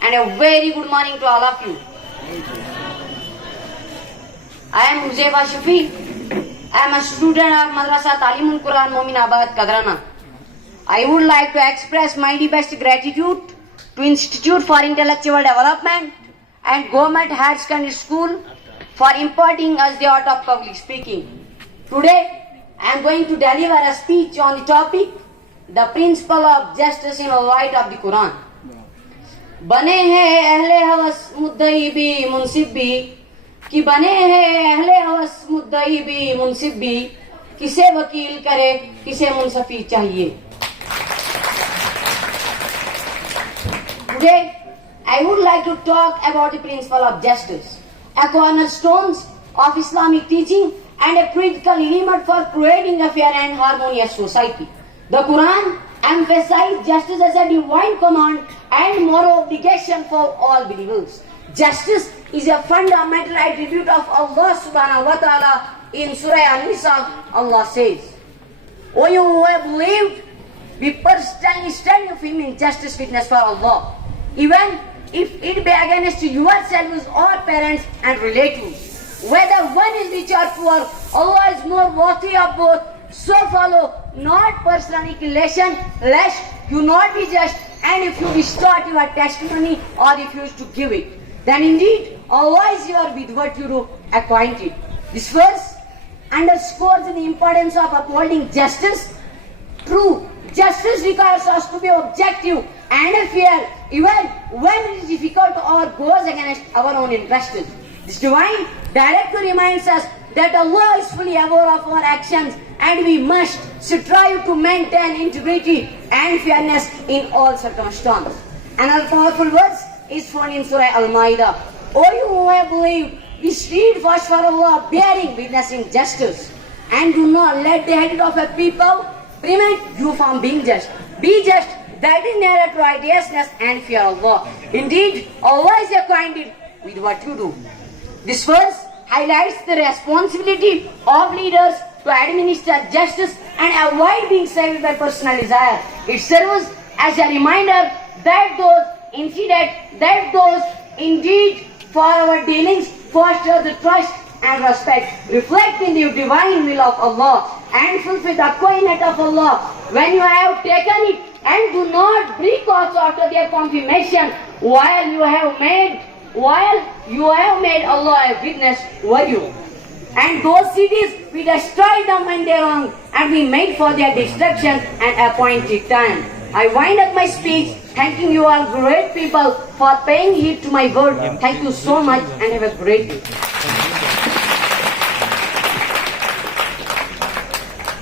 and a very good morning to all of you. I am Huzaifa Shafi. I am a student of Madrasa Talimul Quran Mominabad, Kadrana. I would like to express my deepest gratitude to Institute for Intellectual Development and Government Higher Secondary School for imparting us the art of public speaking. Today, I am going to deliver a speech on the topic, the principle of justice in the light of the Quran. बने हैं अहले हवस मुद्दई भी मुनसिब भी कि बने हैं अहले हवस मुद्दई भी मुनसिब भी किसे वकील करे किसे मुंसफी चाहिए. Today, I would like to talk about the principle of justice, a cornerstone of Islamic teaching and a critical element for creating a fair and harmonious society. The Quran emphasizes justice as a divine command and moral obligation for all believers. Justice is a fundamental attribute of Allah subhanahu wa ta'ala. In Surah An-Nisa, Allah says, O you who have believed, be personally stand of him in justice witness for Allah, even if it be against yourselves or parents and relatives. Whether one is rich or poor, Allah is more worthy of both. So follow not personal inclination, lest you not be just, and if you distort your testimony or refuse to give it, then indeed Allah is your with what you do acquainted. This verse underscores the importance of upholding justice. True justice requires us to be objective and fair, even when it is difficult or goes against our own interests. This divine directly reminds us that Allah is fully aware of our actions and we must strive to maintain integrity and fairness in all circumstances. Another powerful verse is found in Surah Al-Ma'idah. O you who have believed, be steadfast for Allah, bearing witness in justice, and do not let the hatred of a people prevent you from being just. Be just, that is nearer to righteousness and fear Allah. Indeed, Allah is acquainted with what you do. This verse highlights the responsibility of leaders to administer justice and avoid being swayed by personal desire. It serves as a reminder that those indeed for our dealings foster the trust and respect, reflecting the divine will of Allah and fulfill the covenant of Allah. When you have taken it and do not break also after their confirmation, while you have made Allah a witness over you. And those cities, we destroy them when they are wrong, and we make for their destruction an appointed time. I wind up my speech, thanking you all great people for paying heed to my word. Thank you so much and have a great day.